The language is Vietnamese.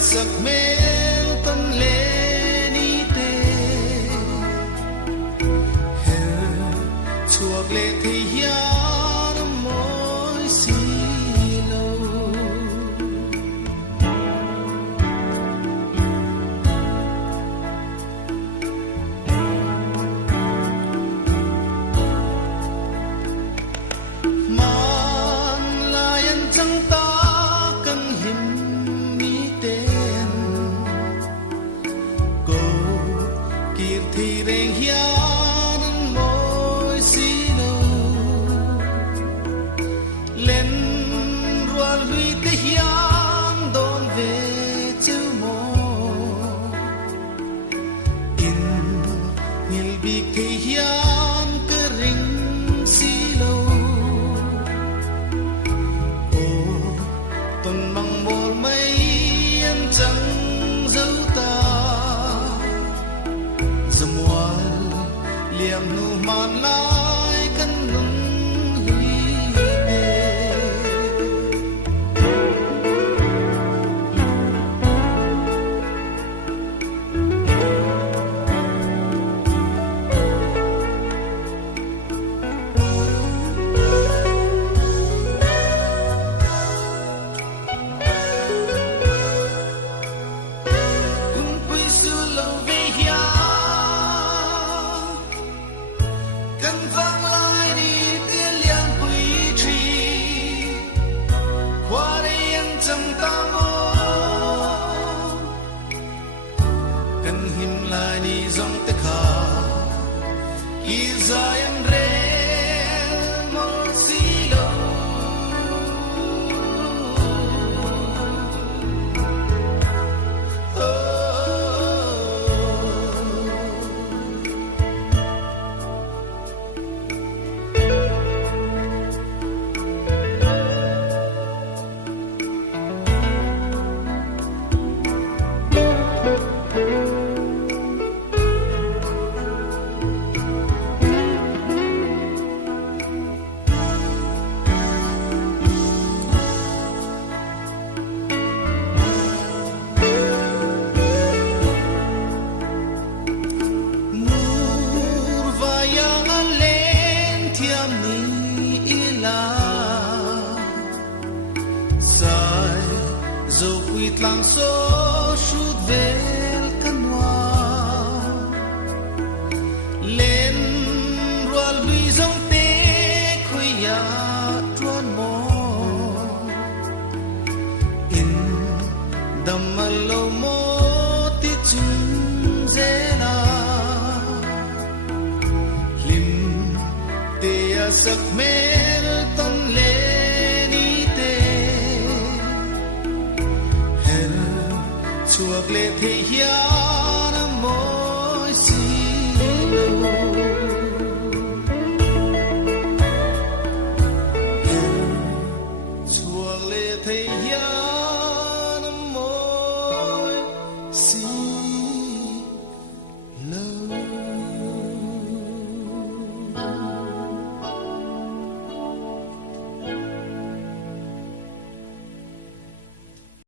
sắc mến tân lệ ní tê chuộc lệ thì hián mối xì lâu man là yên chẳng ta cần hình ní tên cô kiệt thì rèn hián mối xì lâu lên rùa lùi tê hián đón về chữ mô in nhil bị kê hián cơ rinh xì lâu tuần bằng một mây em trắng dấu ta dầm hoa liềm nụ màn lại cân nung lùi bề làm số chút về căn hoa lên rùa lùi dòng tê khơi ya truan mò in đầm mà lâu mô tí chung dễ la lim tê ya sắc mê tân lệ chuộc lệ thì hiếu